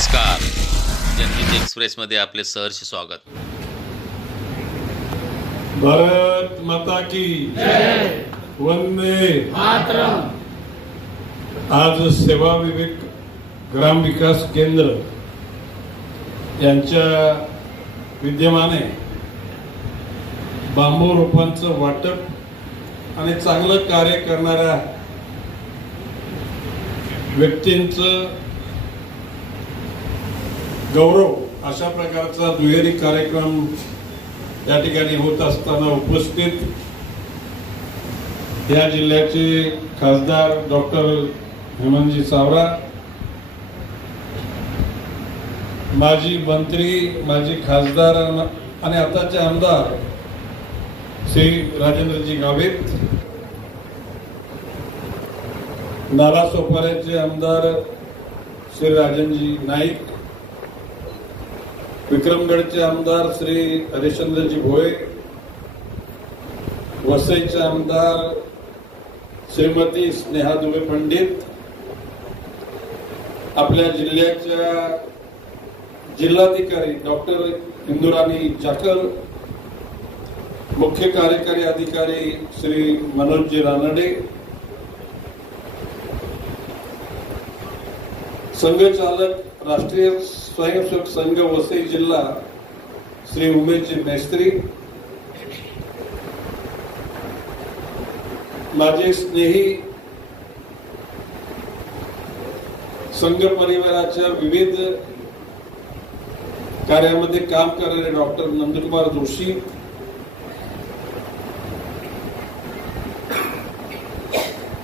नमस्कार, जनहित एक्सप्रेसमध्ये आपले सहर्ष स्वागत. भारत माता की जय, वंदे मातरम. आज सेवा विवेक ग्राम विकास केंद्र यांच्या विद्यमाने बांबू रोपांचं वाटप आणि चांगलं कार्य करणाऱ्या व्यक्तींचं गौरव अशा प्रकारचा दुहेरी कार्यक्रम या ठिकाणी होत असताना उपस्थित या जिल्ह्याचे खासदार डॉक्टर हेमंतजी सावरा, माजी मंत्री, माजी खासदार आणि आताचे आमदार श्री राजेंद्रजी गावित, नालासोपाऱ्याचे आमदार श्री राजनजी नाईक, विक्रमगडचे आमदार श्री हरिश्चंद्रजी भोये, वसईचे आमदार श्रीमती स्नेहा दुबे पंडित, आपल्या जिल्ह्याच्या जिल्हाधिकारी डॉक्टर इंदुराणी जाकर, मुख्य कार्यकारी अधिकारी श्री मनोजजी रानडे, संघचालक राष्ट्रीय स्वयंसेवक संघ वसई जिल्हा श्री उमेशजी मेस्त्री, माझे स्नेही संघ परिवाराच्या विविध कार्यामध्ये काम करणारे डॉक्टर नंदकुमार जोशी,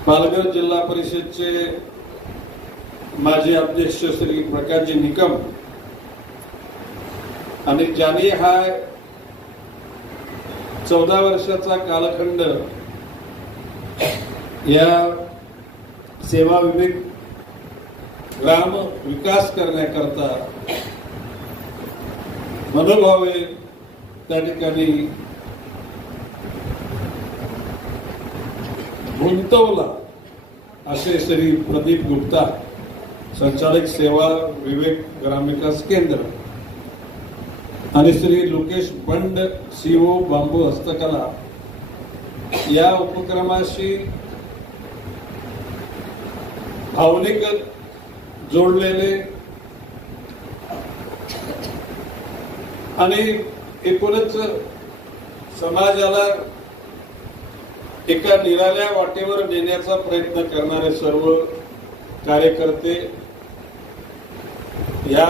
पालघर जिल्हा परिषदचे माजी अध्यक्ष श्री प्रकाशजी निकम आणि ज्यांनी हा 14 वर्षाचा कालखंड या सेवा विवेक ग्राम विकास करण्याकरता मनोभावे त्या ठिकाणी गुंतवला असे श्री प्रदीप गुप्ता, संचालक सेवा विवेक ग्रामविकास केंद्र, आणि श्री लोकेश बंड, सीओ बांबू हस्तकला, या उपक्रमाशी भावनिक जोडलेले आणि एकूणच समाजाला एका निराळ्या वाटेवर नेण्याचा प्रयत्न करणारे सर्व कार्यकर्ते, या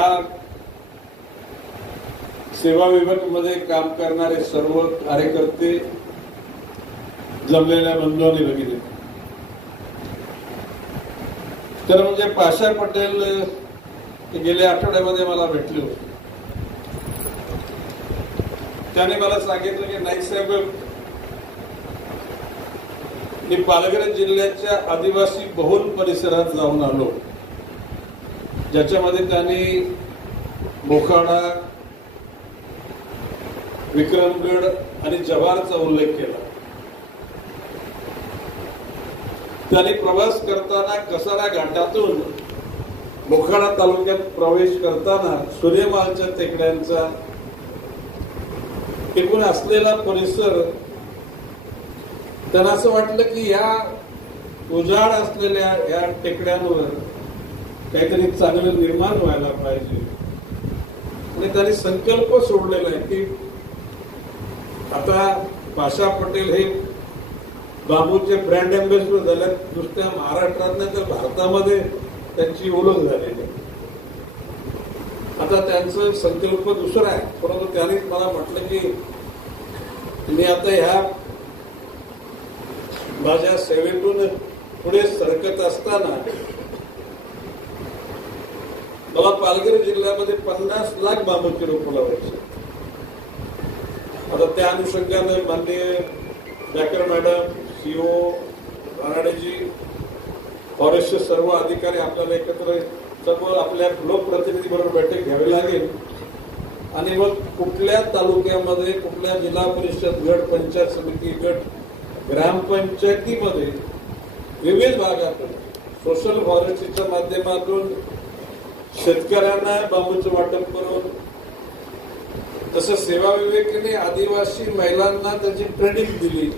सेवा विभागामध्ये काम करणारे सर्व कार्यकर्ते, जमलेल्या बंधू आणि भगिनी, तर म्हणजे पाशा पटेल गेल्या आठवड्यामध्ये मला भेटले होते. त्याने मला सांगितलं की नाईक साहेब, मी पालघर जिल्ह्याच्या आदिवासी बहुल परिसरात जाऊन आलो, ज्याच्यामध्ये त्यांनी मोखाडा, विक्रमगड आणि जव्हारचा उल्लेख केला. त्यांनी प्रवास करताना कसारा घाटातून मोखाडा तालुक्यात प्रवेश करताना सूर्यमालच्या टेकड्यांचा एकूण असलेला परिसर, त्यांना असं वाटलं की या उजाड असलेल्या या टेकड्यांवर काहीतरी चांगलं निर्माण व्हायला पाहिजे. आणि त्यांनी संकल्प सोडलेला आहे की आता पाशा पटेल हे बांबूचे ब्रँड अँबॅसेडर झाले, नुसत्या महाराष्ट्रात नाही तर भारतामध्ये त्यांची ओळख झालेली आहे. आता त्यांचा संकल्प दुसरा आहे, परंतु त्यांनी मला म्हटलं की मी आता ह्या माझ्या सेवेतून पुढे सरकत असताना मला पालघर जिल्ह्यामध्ये 50 लाख बांबूची रोपं लावायची. आता त्या अनुषंगाने माननीय जाकर मॅडम, सीओ रानडेजी, फॉरेस्टचे सर्व अधिकारी आपल्याला एकत्र सर्व आपल्या लोकप्रतिनिधी बरोबर बैठक घ्यावी लागेल आणि मग कुठल्या तालुक्यामध्ये, कुठल्या जिल्हा परिषद गट, पंचायत समिती गट, ग्रामपंचायतीमध्ये विविध भागातून सोशल फॉरेस्ट्रीच्या माध्यमातून शेतकऱ्यांना बांबूचं वाटप करून, तसं सेवा विवेकने आदिवासी महिलांना त्याची ट्रेनिंग दिली,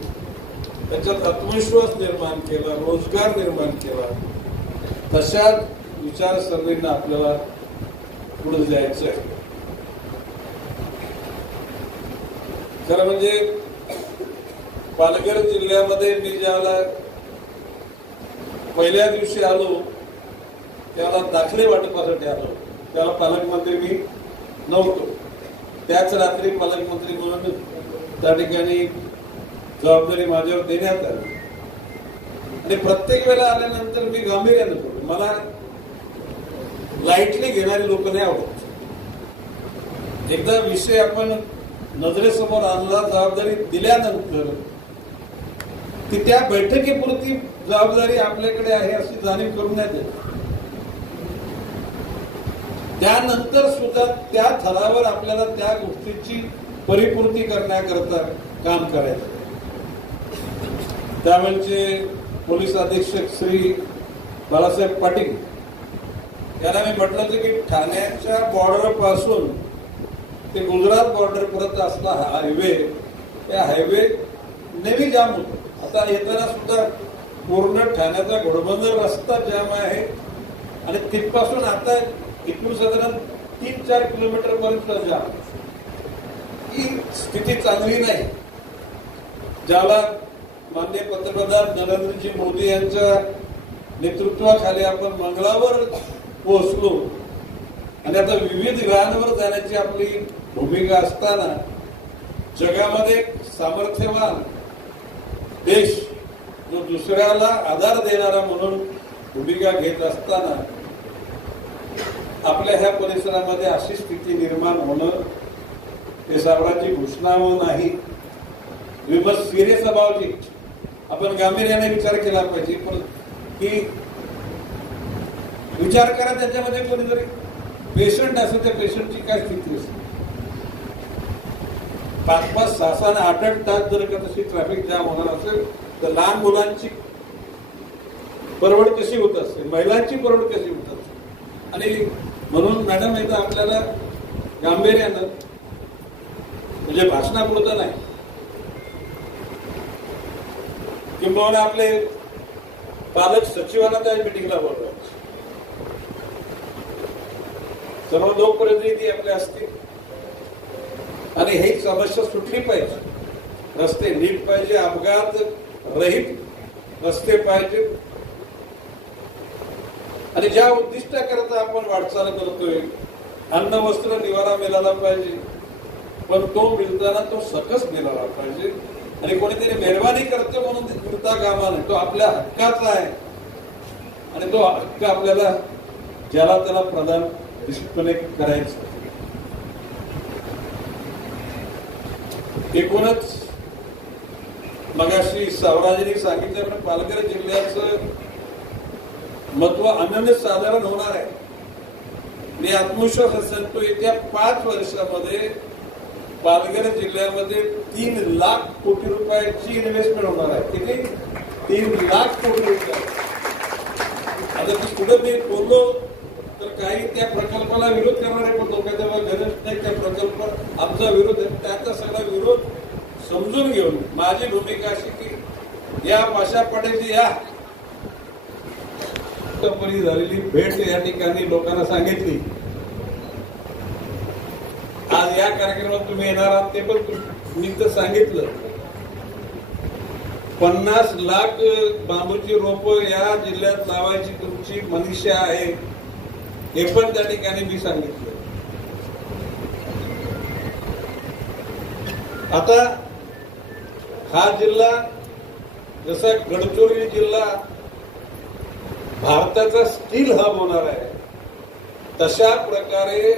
त्याच्यात आत्मविश्वास निर्माण केला, रोजगार निर्माण केला. तशाच विचारसरणीनं आपल्याला पुढे जायचं आहे. खरं म्हणजे पालघर जिल्ह्यामध्ये मी ज्याला पहिल्या दिवशी आलो त्याला दाखले वाटपासाठी आलो, त्याला पालकमंत्री मी नव्हतो. त्याच रात्री पालकमंत्री म्हणून त्या ठिकाणी जबाबदारी माझ्यावर देण्यात आली आणि प्रत्येक वेळेला आल्यानंतर मी गांभीर्यानं बोलतो. मला लाईटली घेणारी लोक नाही आवडत. एकदा विषय आपण नजरेसमोर आणला, जबाबदारी दिल्यानंतर ती त्या बैठकीपुरती जबाबदारी आपल्याकडे आहे अशी जाणीव करून नाही देत. त्यानंतर सुद्धा त्या थरावर आपल्याला त्या गोष्टीची परिपूर्ती करण्याकरता काम करायचं. त्यावेळचे पोलीस अधीक्षक श्री बाळासाहेब पाटील यांना मी म्हटलं होतं की ठाण्याच्या बॉर्डर पासून ते गुजरात बॉर्डर पर्यंत असला हायवे, या हायवे नेहमी जाम होतो. आता येताना सुद्धा पूर्ण ठाण्याचा घोडबंदर रस्ता जाम आहे आणि तिथपासून आता इथून साधारण 3-4 किलोमीटर पर्यंत जाम. ही स्थिती चांगली नाही. ज्याला माननीय पंतप्रधान नरेंद्रजी मोदी यांच्या नेतृत्वाखाली आपण मंगळावर पोहोचलो आणि आता विविध ग्रहांवर जाण्याची आपली भूमिका असताना जगामध्ये सामर्थ्यवान देश जो दुसऱ्याला आधार देणारा म्हणून भूमिका घेत असताना आपल्या ह्या परिसरामध्ये अशी स्थिती निर्माण होणं हे सर्वांची घोषणा नाही. We must serious about it. आपण गांभीर्याने विचार केला पाहिजे. पण की विचार करा, त्याच्यामध्ये कोणीतरी पेशंट असेल त्या पेशंटची काय स्थिती असते. 5-5, 6-6 आणि 8-8 तास जर का तशी ट्रॅफिक जाम होणार असेल तर लहान मुलांची परवड कशी होत असते, महिलांची परवड कशी होत असते. आणि म्हणून मॅडम एकदा आपल्याला गांभीर्यानं, म्हणजे भाषणापुरतं नाही, किंबहुना आपले पालक सचिवांना त्या मिटिंगला बोलवायचे, सर्व लोकप्रतिनिधी आपले असतील आणि ही समस्या सुटली पाहिजे. रस्ते नीट पाहिजे, अपघात रहित रस्ते पाहिजे आणि ज्या उद्दिष्टाकरता आपण वाटचाल करतोय, अन्न वस्त्र निवारा मिळाला पाहिजे, पण तो मिळताना तो सकस मिळाला पाहिजे. आणि कोणीतरी मेहरबानी करतो म्हणून मिळता कामा नये. तो आपल्या हक्काचा आहे आणि तो हक्क आपल्याला ज्याला त्याला प्रदान निश्चितपणे करायचं. एकूणच मगाशी सावराजींनी सांगितल्याप्रमाणे पालघर जिल्ह्याचं महत्व अनन्यसाधारण होणार आहे. मी आत्मविश्वास असेल तो येत्या 5 वर्षामध्ये पालघर जिल्ह्यामध्ये 3 लाख कोटी रुपयाची इन्व्हेस्टमेंट होणार आहे. किती? 3 लाख कोटी रुपये. आता ती पुढे मी बोललो तर काही त्या प्रकल्पाला विरोध करणारे पण लोक तेव्हा गरज नाही, त्या प्रकल्प आमचा विरोध आहे. त्याचा सगळा विरोध समजून घेऊन माझी भूमिका अशी की या भाषा पटेलची या कंपनी झालेली भेट या ठिकाणी लोकांना सांगितली. आज या कार्यक्रमात तुम्ही येणार आहात ते पण मी तर सांगितलं. 50 लाख बांबूची रोप या जिल्ह्यात लावायची तुमची मनीषा आहे हे पण त्या ठिकाणी मी सांगितलं. आता हा जिल्हा जसा गडचिरोली जिल्हा भारताचा स्टील हब होणार आहे, तशा प्रकारे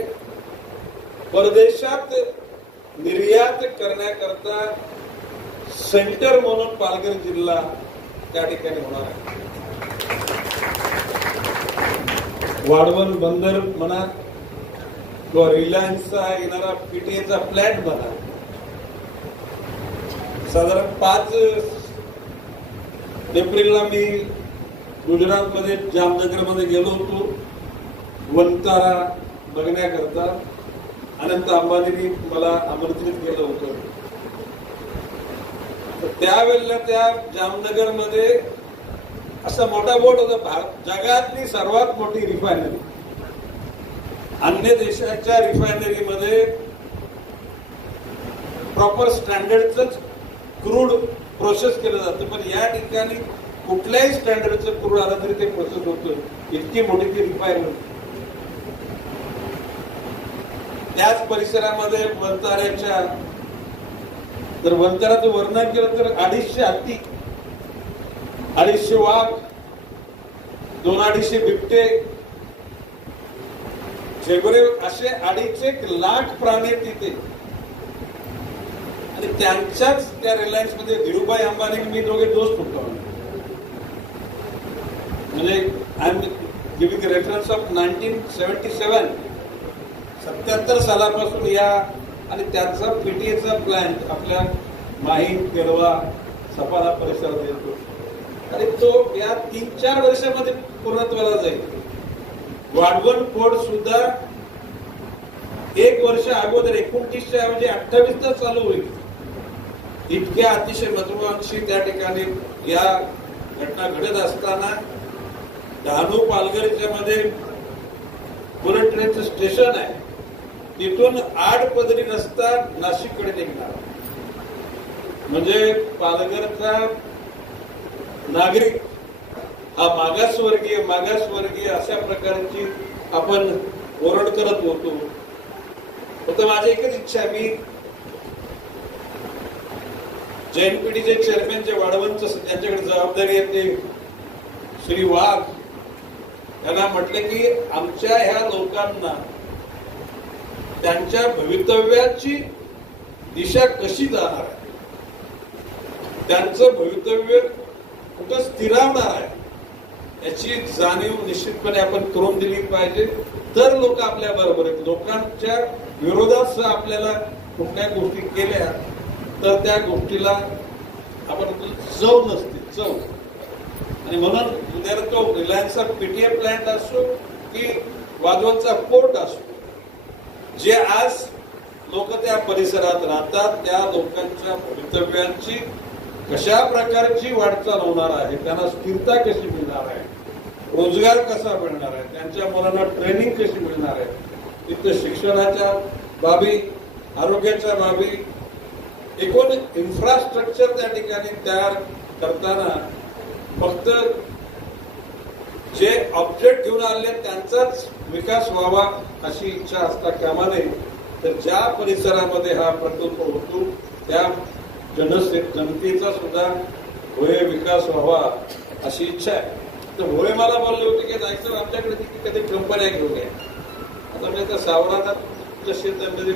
परदेशात निर्यात करण्याकरता सेंटर म्हणून पालघर जिल्हा त्या ठिकाणी होणार आहे. वाढवण बंदर म्हणा किंवा रिलायन्सचा येणारा पीटीएचा प्लॅट म्हणा, साधारण 5 एप्रिलला मी गुजरातमध्ये जामनगरमध्ये गेलो होतो. वंतारा बघण्याकरता अनंत अंबानींनी मला आमंत्रित केलं होतं. त्यावेळेला त्या जामनगर मध्ये असा मोठा बोट होता, जगातली सर्वात मोठी रिफायनरी. अन्य देशाच्या रिफायनरीमध्ये प्रॉपर स्टँडर्डच क्रूड प्रोसेस केलं जातं, पण या ठिकाणी कुठल्याही स्टँडर्डचं क्रूड आलं तरी ते प्रोसेस होतं. इतकी मोठी ती रिफायनरी. त्याच परिसरामध्ये वंताऱ्याच्या, जर वंताराचं वर्णन केलं तर 250 हत्ती, 250 वाघ, 250 बिबटे, जेगोरे असे 2.5 लाख प्राणी तिथे. आणि त्यांच्याच त्या रिलायन्स मध्ये धीरूभाई अंबानी मी दोघे दोस्त होतो. म्हणजे I am giving reference of 1977, 77 सालापासून या. आणि त्यांचा पीटीएचा प्लॅन्ट आपल्या माहीम, केरवा, सपारा परिसरात येतो आणि तो या 3-4 वर्षामध्ये पूर्णत्वाला जाईल. वाढवण फोड सुद्धा 1 वर्ष अगोदर 29 ऐवजी 28 चालू होईल. इतक्या अतिशय महत्वाकांक्षी त्या ठिकाणी या घटना घडत असताना डहाणू पालघरच्या मध्ये बुलेट ट्रेनचं स्टेशन आहे, तिथून 8 पदरी रस्ता नाशिककडे निघणार. म्हणजे पालघरचा नागरिक हा मागासवर्गीय अशा प्रकारची आपण ओरड करत होतो. फक्त माझी एकच इच्छा, मी JNPTचे चेअरमॅन जे वाढवणचं ज्यांच्याकडे जबाबदारी येते श्री वाघ यांना म्हटले की आमच्या ह्या लोकांना त्यांच्या भवितव्याची दिशा कशी जाणार आहे, त्यांचं भवितव्य कुठं स्थिरावणार आहे याची जाणीव निश्चितपणे आपण करून दिली पाहिजे. तर लोक आपल्या बरोबर आहेत. लोकांच्या विरोधात आपल्याला कुठल्या गोष्टी केल्या तर त्या गोष्टीला आपण चव नसते, चव. आणि म्हणून उद्या तो रिलायन्सचा पीटीए प्लॅन्ट असो की वाधवणचा पोर्ट असो, जे आज लोक त्या परिसरात राहतात त्या लोकांच्या भवितव्यांची कशा प्रकारची वाटचाल होणार आहे, त्यांना स्थिरता कशी मिळणार आहे, रोजगार कसा मिळणार आहे, त्यांच्या मुलांना ट्रेनिंग कशी मिळणार आहे, तिथं शिक्षणाच्या बाबी, आरोग्याच्या बाबी, एकूण इन्फ्रास्ट्रक्चर त्या ठिकाणी तयार करताना फक्त जे ऑब्जेक्ट घेऊन आले त्यांचाच विकास व्हावा अशी इच्छा असता कामा नये. तर ज्या परिसरामध्ये हा प्रकल्प होतो त्या जनतेचा सुद्धा भोये विकास व्हावा अशी इच्छा आहे. तर भोये मला बोलले होते की जायचं आमच्याकडे कधी कंपन्या घेऊन या. आता मी त्या सावरानाच्या शेतामध्ये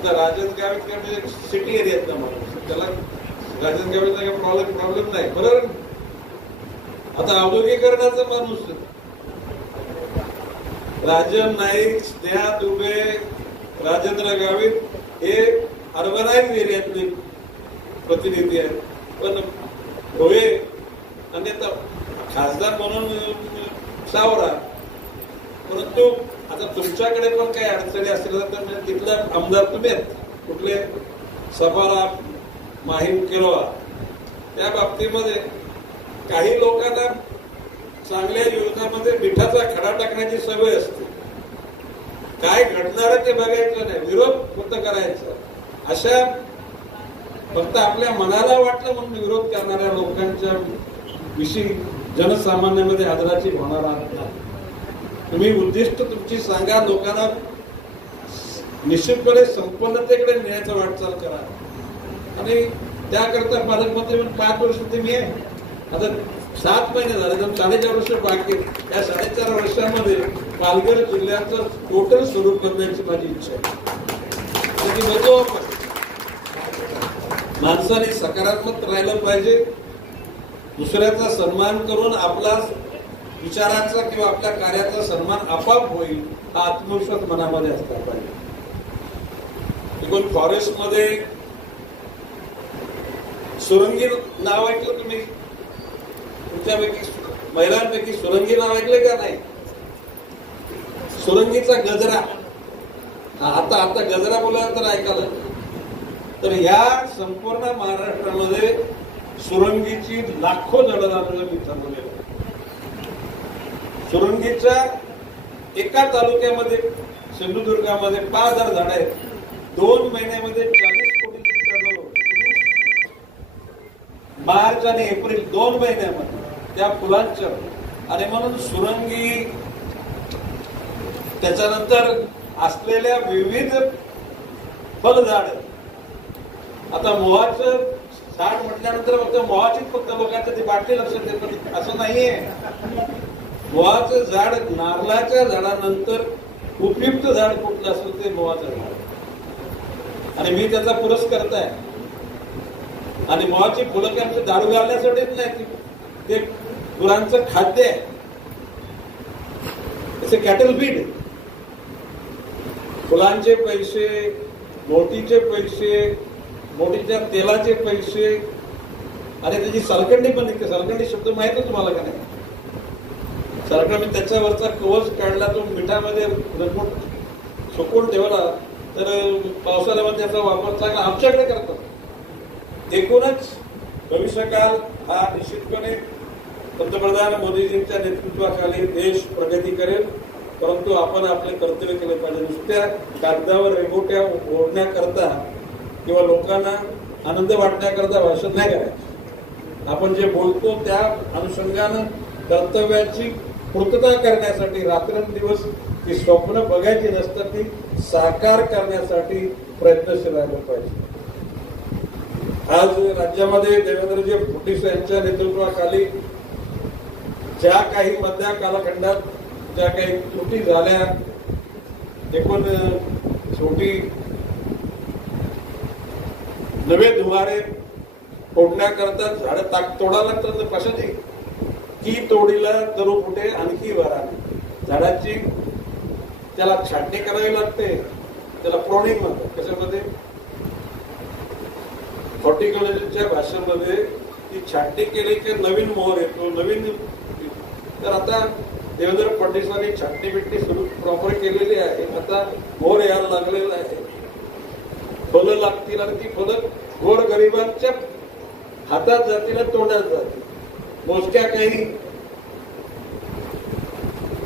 आता राजनगावीत म्हणजे सिटी एरियातला माणूस, त्याला राजनगावीतला काही प्रॉब्लेम नाही, बरोबर. आता औद्योगिकरणाचा माणूस राजन नाईक, स्नेहा दुबे, राजेंद्र गावित हे अर्बनाइज एरियातले प्रतिनिधी आहेत. पण भोये आणि खासदार म्हणून सावरा, परंतु आता तुमच्याकडे पण काही अडचणी असतील तर तिथला आमदार तुम्ही आहेत, कुठले सपारा, माहीम, केरवा. त्या बाबतीमध्ये काही लोकांना चांगल्या योजनांमध्ये मिठाचा खडा टाकण्याची सवय असते. काय घडणार आहे ते बघायचं नाही, विरोध फक्त करायचा. अशा फक्त आपल्या मनाला वाटलं म्हणून विरोध करणाऱ्या लोकांच्या विषयी जनसामान्यामध्ये आदराची होणार नाही. तुम्ही उद्दिष्ट तुमची सांगा, लोकांना निश्चितपणे संपन्नतेकडे नेण्याचा वाटचाल करा. आणि त्याकरता पालकमंत्री म्हणून 5 वर्ष ते मी आहे. आता 7 महिने झाले, तर 4.5 वर्ष बाकी. या 4.5 वर्षामध्ये पालघर जिल्ह्याचं टोटल स्वरूप बदलण्याची माझी इच्छा आहे. बदलू आपण. माणसाने सकारात्मक राहिलं पाहिजे. दुसऱ्याचा सन्मान करून आपला विचारांचा किंवा आपल्या कार्याचा सन्मान आपोआप होईल हा आत्मविश्वास मनामध्ये असला पाहिजे. एकूण फॉरेस्टमध्ये सुरंगी नाव ऐकलं तुम्ही? तुमच्यापैकी महिलांपैकी सुरंगी नाव ऐकले का नाही? सुरंगीचा गजरा, आता आता गजरा बोलायला तर ऐकायला, तर या संपूर्ण महाराष्ट्रामध्ये सुरंगीची लाखो झाडं लावण्याचं मी ठरवलेलं आहे. सुरंगीच्या एका तालुक्यामध्ये सिंधुदुर्गामध्ये 5,000 झाडं आहेत. 2 महिन्यामध्ये 40 कोटीची टर्नओव्हर. मार्च आणि एप्रिल 2 महिन्यामध्ये त्या फुलांच्या. आणि म्हणून सुरंगी, त्याच्यानंतर असलेल्या विविध फळझाड. आता मोहाचं झाड म्हटल्यानंतर फक्त मोहाचीच फक्त लोकांचं ती बाटली लक्षात येत, असं नाहीये. मोहाचं झाड, नारळाच्या झाडानंतर उपयुक्त झाड कुठलं असेल ते मोहाचं झाड. आणि मी त्याचा पुरस्कर्ता आहे. आणि मोहाची फुलं काय आमचे दारू घालण्यासाठीच नाही, ते गुरांचं खाद्य आहे. त्याचे कॅटल फीड. फुलांचे पैसे, मोतीचे पैसे, मोतीच्या तेलाचे पैसे, आणि त्याची सलकंडी पण निघते. सलकंडी शब्द माहित आहे तुम्हाला का नाही? सलकंडी, त्याच्यावरचा कवच काढला, तो मिठामध्ये रंगून सुकून ठेवला तर पावसाळ्यामध्ये त्याचा वापर चांगला आमच्याकडे करतात. एकूणच भविष्यकाल हा निश्चितपणे पंतप्रधान मोदीजींच्या नेतृत्वाखाली देश प्रगती करेल. परंतु आपण आपले कर्तव्य केले पाहिजे. नुसत्या कागदावर रेघोट्या ओढण्याकरता किंवा लोकांना आनंद वाटण्याकरता भाषण नाही करायचं. आपण जे बोलतो त्या अनुषंगानं कर्तव्याची पूर्तता करण्यासाठी रात्रंदिवस ती स्वप्न बघायची नसतात, ती साकार करण्यासाठी प्रयत्नशील राहिलं पाहिजे. आज राज्यामध्ये देवेंद्रजी फडणवीस यांच्या नेतृत्वाखाली ज्या काही मध्या कालखंडात ज्या काही त्रुटी झाल्या, एकूण शेवटी नवे दुवारे फोडण्याकरता झाडं तोडा लागतात. तर कशाची? की तोडीला दरू कुठे आणखी वरा. झाडाची त्याला छाटणी करावी लागते, त्याला प्रोनिंग म्हणतात. कशामध्ये? हॉर्टिकल्चरच्या भाषेमध्ये ती छाटणी केली की नवीन मोहर येतो, नवीन. तर आता देवेंद्र फडणवीसांनी छाटणी बिटणी सुरू प्रॉपर केलेली आहे. आता मोहर यायला लागलेला आहे, फुलं लागतील, आणि ती फुलं गोर गरिबांच्या हातात जातील, तोंडात जातील. मोजक्या काही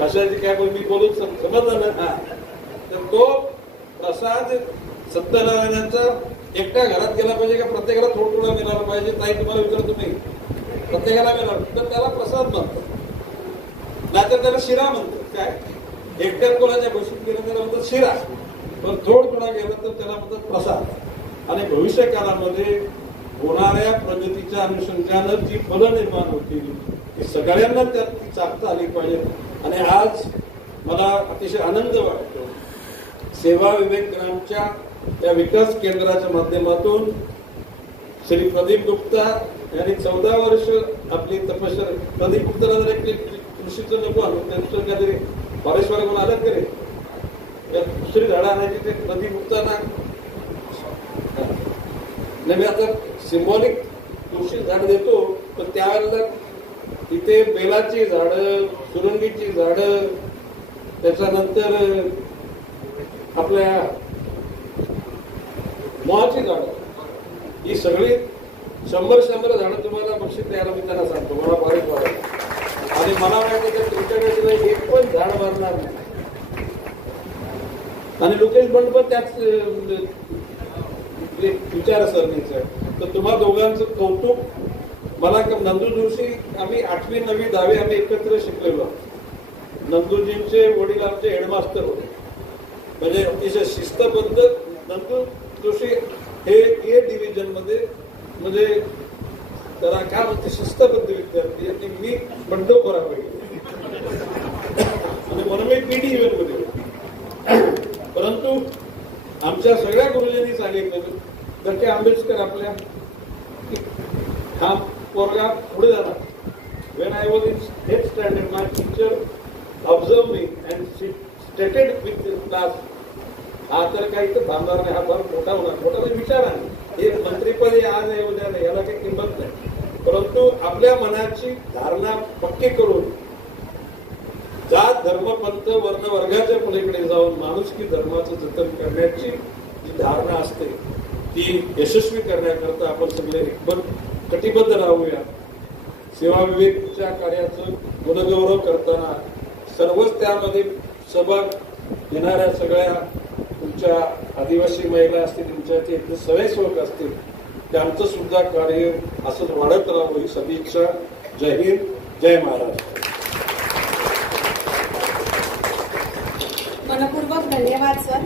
कशाची काय मी बोलून समजलं ना. तर तो प्रसाद सत्यनारायणाचा एकट्या घरात गेला पाहिजे का प्रत्येकाला थोडं थोडं मिळालं पाहिजे? ताई तुम्हाला विचारतो मी, प्रत्येकाला मिळालं तर त्याला प्रसाद म्हणतो, नाहीतर त्याला शिरा म्हणतो. काय एकट्यात कोणाच्या बसून गेलं त्याला म्हणतात शिरा, पण थोडं थोडा गेला तर त्याला म्हणतात प्रसाद. आणि भविष्य काळामध्ये होणाऱ्या प्रगतीच्या अनुषंगानं जी फलं निर्माण होतील ती सगळ्यांना त्यात ती चाकता आली पाहिजे. आणि आज मला अतिशय आनंद वाटतो, सेवा विवेक ग्रामच्या या विकास केंद्राच्या माध्यमातून श्री प्रदीप गुप्ता यांनी 14 वर्ष आपली तपश्चर्या. प्रदीप गुप्ताला जर एक कृषीचं नको आणून त्यांचं काहीतरी फॉरेस्टवाले म्हणून आलं करे दुसरी झाडं आणायची, ते प्रदीप गुप्तांना मी आता सिम्बॉलिक तुळशी झाड देतो. तर त्यावेळेला तिथे बेलाची झाडं, सुरंगीची झाडं, त्याच्यानंतर आपल्या मोहाची झाडं, ही सगळी 100 झाडं तुम्हाला बक्षीस द्यायला मी त्यांना सांगतो. मला फारच वाटतं. आणि मला वाटतं की तुमच्याकडे एक पण झाड मारणार नाही. आणि लोकेश बंड पण त्याच विचारसरणीचं. तर तुम्हा दोघांचं कौतुक. मला नंदू जोशी, आम्ही 8वी 9वी 10वी आम्ही एकत्र शिकलेलो. नंदूजींचे वडील आमचे हेडमास्टर होते, म्हणजे अतिशय शिस्तबद्ध. नंदू जोशी हे ए डिव्हिजन मध्ये म्हणजे त्याला काय म्हणते शिस्तबद्ध विद्यार्थी, आणि मी बंडखोरा पाहिजे, आणि म्हणून मी पी डिव्हिजन मध्ये होते. परंतु आमच्या सगळ्या गुरुजींनी सांगितलं तर की आंबेडकर आपल्या हा पोरगा पुढे जाणार. When I was in 8th standard my teacher observe me and stated with class, हा तर काही तर थांबणार नाही, हा फार मोठा होणार. मोठा म्हणजे विचार आहे, हे मंत्रीपद आज आहे उद्या नाही, याला काही किंमत नाही. परंतु आपल्या मनाची धारणा पक्की करून जात धर्म पंथ वर्ण वर्गाच्या पलीकडे जाऊन माणुसकी धर्माचं जतन करण्याची जी धारणा असते ती यशस्वी करण्याकरता आपण सगळे कटिबद्ध राहूया. सेवा विवेकच्या कार्याचं गुणगौरव करताना सर्वच त्यामध्ये सहभाग घेणाऱ्या सगळ्या तुमच्या आदिवासी महिला असतील, तुमच्या इथले स्वयंसेवक असतील, त्यांचं सुद्धा कार्य असंच वाढत राहावं ही सदिच्छा. जय हिंद, जय महाराष्ट्र. मनपूर्वक धन्यवाद सर.